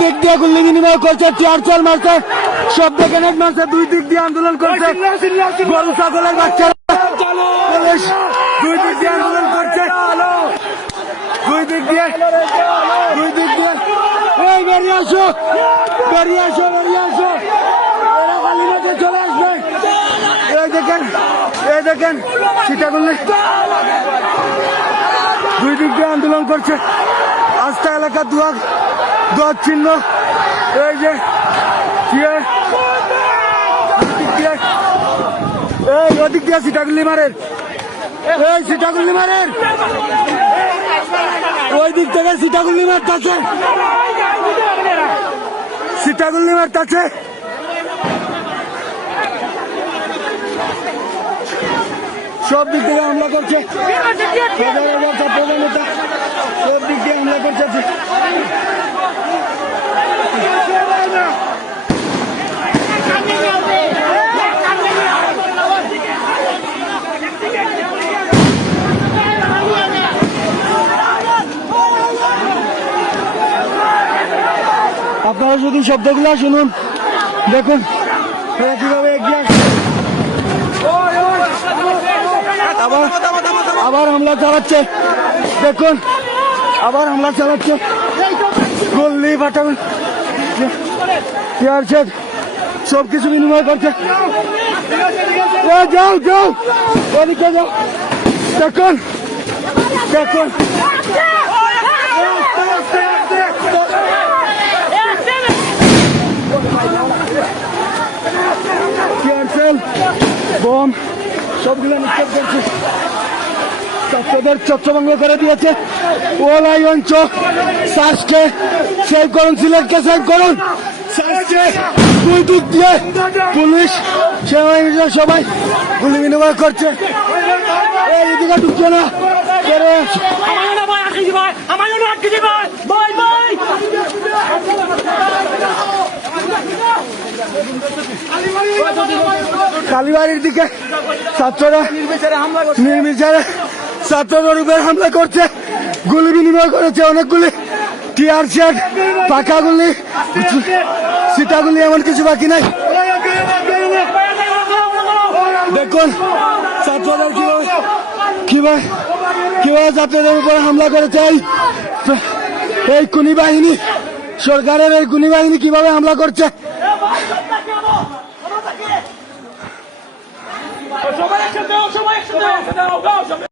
দিক দিয়ে গুলি বিনিময় করছে চার মারছে শব্দ গ্রেনেড মারছে দুই দিক দিয়ে আন্দোলন করছে। গরু ছাগলের বাচ্চারা দুই দিক দিয়ে আন্দোলন করছে। দুই দিক দিয়ে দুই দিক দিয়ে। এই বেরিয়ে আসো বেরিয়ে আসো বেরিয়ে আসো। এরা কালীমাতে চলে আসবে। এই দেখেন এই দেখেন সেটা দুই দিক দিয়ে আন্দোলন করছে। আস্থা এলাকা দুয়ার। দুয়ার চিহ্ন। এই যে এই ওদিক দিয়ে সিটাগুলি মারেন। এই সিটাগুলি মারেন। ওই দিক থেকে সিটাগুলি মারতেছে। সিটাগুলি মারতেছে। সব দিক থেকে হামলা করছে। হাজার ছাত্র সব দিক দিয়ে হামলা করছে। আপনারা শুধু শব্দগুলো শুনুন। দেখুন কীভাবে আবার আবার হামলা চালাচ্ছে। দেখুন, আবার হামলা চালাচ্ছে। গল্লি পাঠাবেন চেয়ার চেক সব কিছু বিনিময় করছে। যাও যাও। ওদিকে যাও। দেখুন দেখুন। বোম সবগুলো নিক্ষেপ করছে। ছাত্রদের ছত্রভঙ্গ করে দিয়েছে। ওলাই অঞ্চল শ্বাসকে সেভ করুন, সিলেটকে সেভ করুন। পুলিশ সেনাবাহিনীরা সবাই গুলি বিনিময় করছে। এই এদিকে ঢুকছে না। কালীবাড়ির দিকে ছাত্ররা, নির্বিচারে ছাত্রদের উপর হামলা করছে, গুলি বিনিময় করেছে অনেকগুলি, টিয়ার সেট পাকা গুলি সীতাগুলি এমন কিছু বাকি নাই। দেখুন ছাত্রদের কীভাবে কীভাবে ছাত্রদের উপর হামলা করেছে এই এই কুনি বাহিনী, সরকারের এই কুনি বাহিনী কীভাবে হামলা করছে? সবাই একসাথে সবাই একসাথে